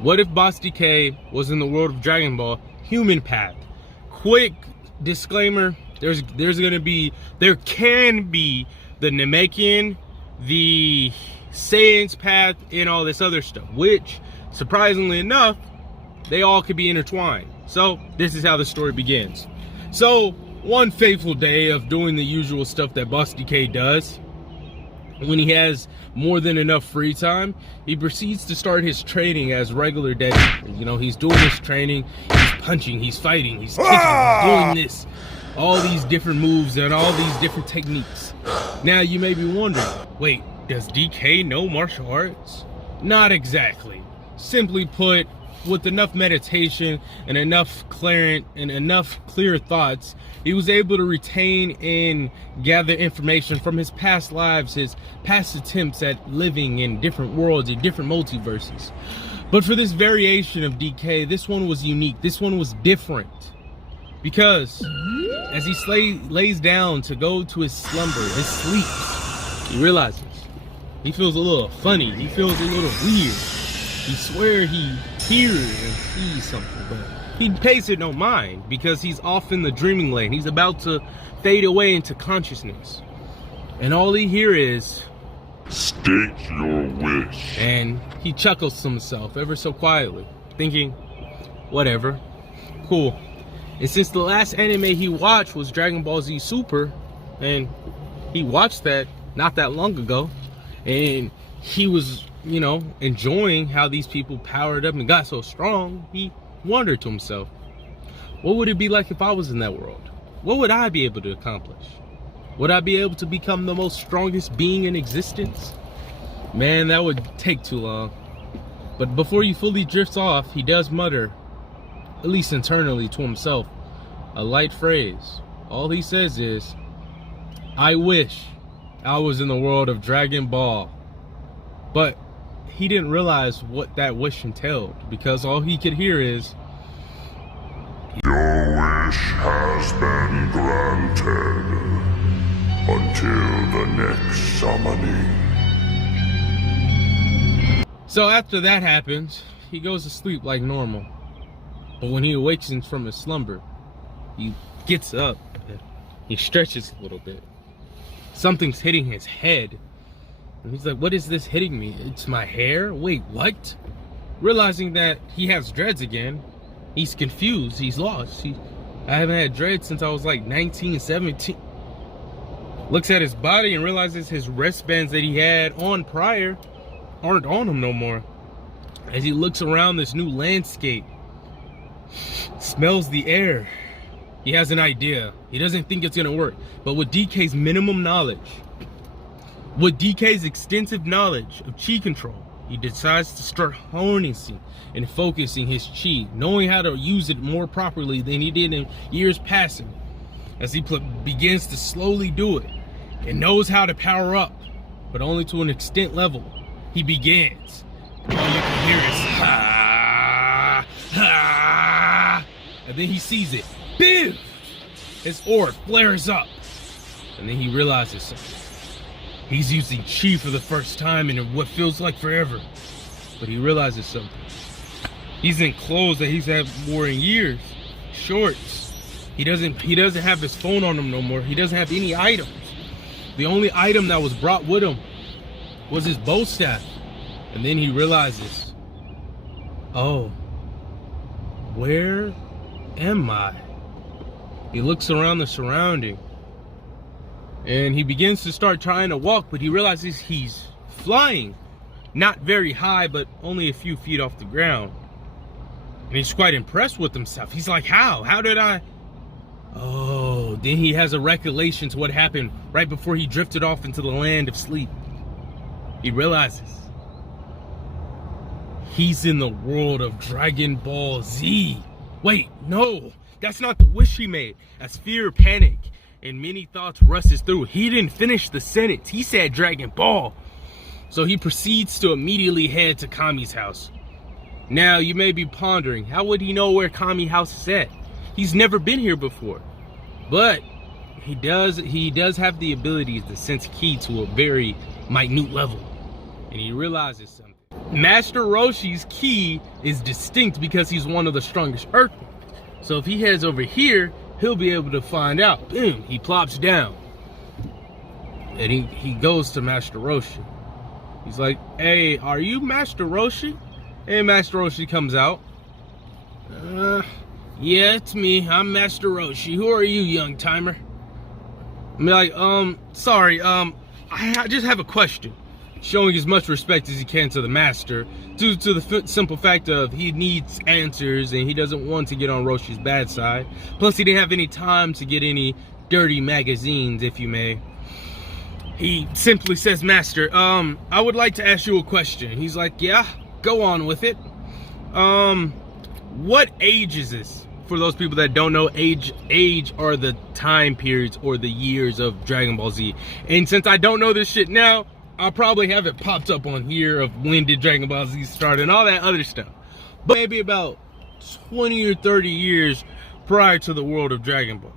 What if Bossdk was in the world of Dragon Ball human path? Quick disclaimer, there can be the Namekian, the Saiyan's path, and all this other stuff, which surprisingly enough, they all could be intertwined. So this is how the story begins. So one fateful day of doing the usual stuff that Bossdk does, when he has more than enough free time, he proceeds to start his training as regular day. You know, he's doing his training, he's punching, he's fighting, he's kicking, he's doing this, all these different moves and all these different techniques. Now you may be wondering, wait, does DK know martial arts? Not exactly. Simply put, with enough meditation and enough clear thoughts, he was able to retain and gather information from his past lives, his past attempts at living in different worlds, in different multiverses. But for this variation of DK, this one was unique. This one was different. Because as he lays down to go to his slumber, his sleeps, he realizes he feels a little funny. He feels a little weird. He swears he hears and sees something, but he pays it no mind because he's off in the dreaming land. He's about to fade away into consciousness. And all he hears is, "State your wish." And he chuckles to himself ever so quietly, thinking, whatever, cool. And since the last anime he watched was Dragon Ball Z Super, and he watched that not that long ago, and he was, you know, enjoying how these people powered up and got so strong, he wondered to himself, what would it be like if I was in that world? What would I be able to accomplish? Would I be able to become the most strongest being in existence? Man, that would take too long. But before he fully drifts off, he does mutter, at least internally to himself, a light phrase. All he says is, I wish I was in the world of Dragon Ball. But he didn't realize what that wish entailed, because all he could hear is, your wish has been granted until the next summoning. So after that happens, he goes to sleep like normal. But when he awakens from his slumber, he gets up, he stretches a little bit. Something's hitting his head. And he's like, what is this hitting me? It's my hair? Wait, what? Realizing that he has dreads again, he's confused, he's lost. I haven't had dreads since I was like 19, 17. Looks at his body and realizes his wristbands that he had on prior aren't on him no more. As he looks around this new landscape, smells the air, he has an idea. He doesn't think it's gonna work, but with DK's minimum knowledge, with DK's extensive knowledge of chi control, he decides to start harnessing and focusing his chi, knowing how to use it more properly than he did in years passing. As he begins to slowly do it and knows how to power up, but only to an extent level, he begins. All you can hear is, ha, ha, and then he sees it. Bim! His orb flares up, and then he realizes something. He's using chi for the first time in what feels like forever. But he realizes something. He's in clothes that he's worn in years. Shorts. He doesn't have his phone on him no more. He doesn't have any items. The only item that was brought with him was his bow staff. And then he realizes, oh, where am I? He looks around the surrounding. And he begins to start trying to walk, but he realizes he's flying. Not very high, but only a few feet off the ground. And he's quite impressed with himself. He's like, how? How did I? Oh, then he has a recollection to what happened right before he drifted off into the land of sleep. He realizes he's in the world of Dragon Ball Z. Wait, no, that's not the wish he made. As fear, panic, and many thoughts rushes through. He didn't finish the sentence. He said Dragon Ball. So he proceeds to immediately head to Kami's house. Now you may be pondering, how would he know where Kami's house is at? He's never been here before. But he does have the ability to sense ki to a very minute level. And he realizes something. Master Roshi's ki is distinct because he's one of the strongest earthmen. So if he heads over here, he'll be able to find out. Boom, he plops down. And he goes to Master Roshi. He's like, hey, are you Master Roshi? And Master Roshi comes out. Yeah, it's me. I'm Master Roshi. Who are you, young timer? I'm like, sorry, I just have a question. Showing as much respect as he can to the master, due to the simple fact of he needs answers and he doesn't want to get on Roshi's bad side. Plus, he didn't have any time to get any dirty magazines, if you may. He simply says, Master, I would like to ask you a question. He's like, yeah, go on with it. What age is this? For those people that don't know, age are the time periods or the years of Dragon Ball Z. And since I don't know this shit now, I'll probably have it popped up on here of when did Dragon Ball Z start and all that other stuff. But maybe about 20 or 30 years prior to the world of Dragon Ball.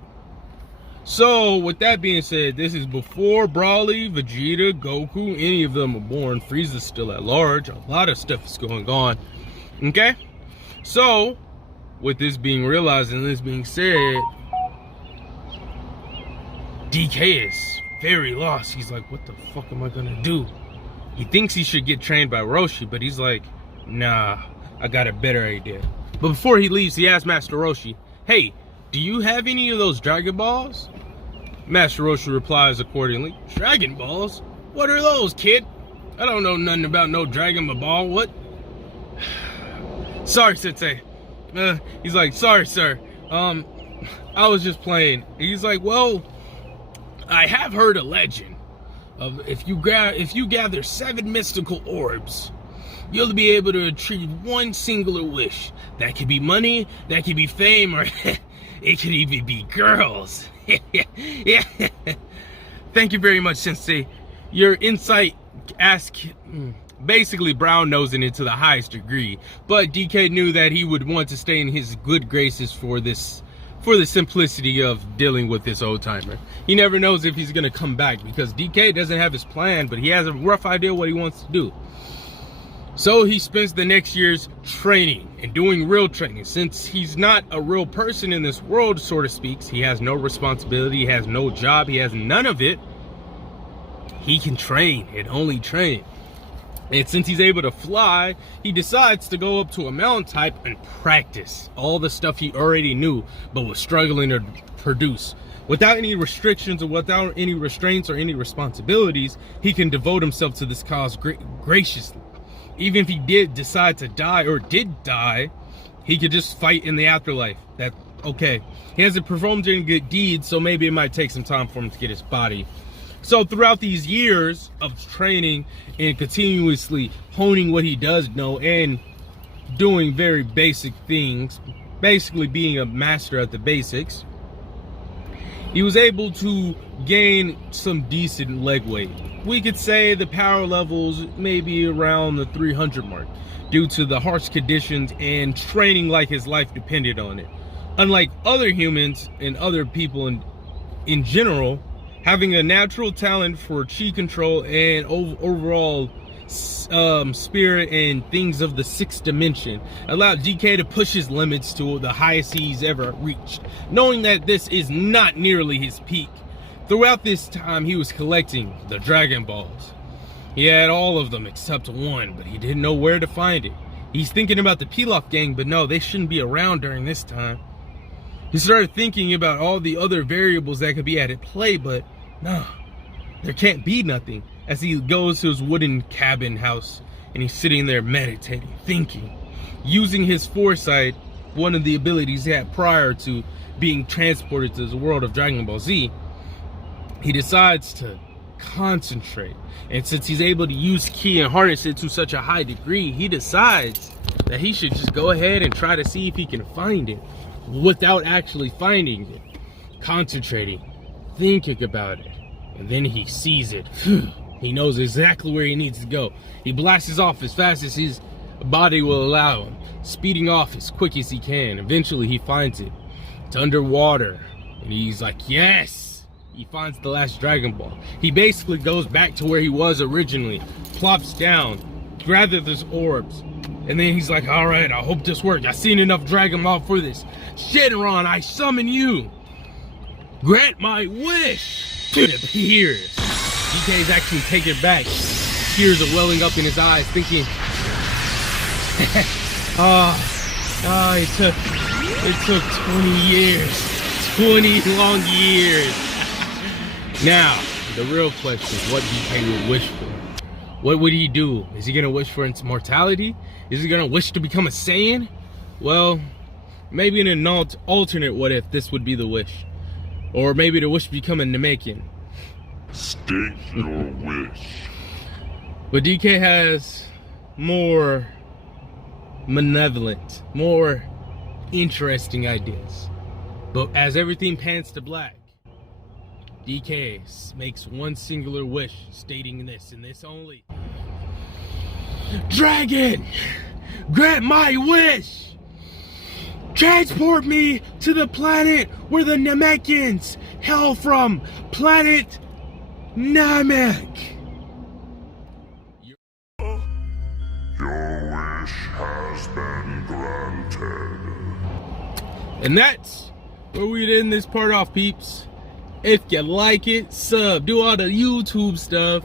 So, with that being said, this is before Broly, Vegeta, Goku, any of them are born. Frieza's still at large. A lot of stuff is going on. Okay? So, with this being realized and this being said, DK is very lost. He's like, what the fuck am I gonna do? He thinks he should get trained by Roshi, but he's like, nah, I got a better idea. But before he leaves, he asks Master Roshi, hey, do you have any of those Dragon Balls? Master Roshi replies accordingly, Dragon Balls? What are those, kid? I don't know nothing about no Dragon Ball. What? Sorry, Sensei. He's like, sorry, sir. I was just playing. He's like, well, I have heard a legend of if you gather 7 mystical orbs, you'll be able to achieve one singular wish. That could be money, that could be fame, or it could even be girls. Yeah. Thank you very much, Sensei. Your insight basically brown-nosing it to the highest degree. But DK knew that he would want to stay in his good graces for the simplicity of dealing with this old timer. He never knows if he's gonna come back because DK doesn't have his plan, but he has a rough idea what he wants to do. So he spends the next years training and doing real training. Since he's not a real person in this world, sort of speaks, he has no responsibility, he has no job, he has none of it. He can train and only train. And since he's able to fly, he decides to go up to a mountain type and practice all the stuff he already knew, but was struggling to produce. Without any restrictions or without any restraints or any responsibilities, he can devote himself to this cause graciously. Even if he did decide to die or did die, he could just fight in the afterlife. That, okay, he hasn't performed any good deeds, so maybe it might take some time for him to get his body. So throughout these years of training and continuously honing what he does know and doing very basic things, basically being a master at the basics, he was able to gain some decent leg weight. We could say the power levels maybe around the 300 mark due to the harsh conditions and training like his life depended on it. Unlike other humans and other people in general, having a natural talent for chi control and overall spirit and things of the 6th dimension allowed DK to push his limits to the highest he's ever reached, knowing that this is not nearly his peak. Throughout this time, he was collecting the Dragon Balls. He had all of them except one, but he didn't know where to find it. He's thinking about the Pilaf gang, but no, they shouldn't be around during this time. He started thinking about all the other variables that could be at play, but no, there can't be nothing. As he goes to his wooden cabin house and he's sitting there meditating, thinking, using his foresight, one of the abilities he had prior to being transported to the world of Dragon Ball Z, he decides to concentrate. And since he's able to use ki and harness it to such a high degree, he decides that he should just go ahead and try to see if he can find it without actually finding it. Concentrating, thinking about it, and then he sees it. He knows exactly where he needs to go. He blasts off as fast as his body will allow him, speeding off as quick as he can. Eventually he finds it. It's underwater, and he's like, yes! He finds the last Dragon Ball. He basically goes back to where he was originally, plops down, gather this orbs. And then he's like, all right, I hope this works. I've seen enough Dragon Ball for this. Shenron, I summon you. Grant my wish. It appears. DK is actually taken back. Tears are welling up in his eyes, thinking, it took 20 years. 20 long years. Now, the real question is what DK would wish for. What would he do? Is he gonna wish for immortality? Is he gonna wish to become a Saiyan? Well, maybe in an alternate what if this would be the wish. Or maybe the wish to become a Namekian. State your wish. But DK has more malevolent, more interesting ideas. But as everything pans to black, DK makes one singular wish, stating this and this only. Dragon, grant my wish! Transport me to the planet where the Namekians hail from, planet Namek. Your wish has been granted. And that's where we'd end this part off, peeps. If you like it, sub, do all the YouTube stuff.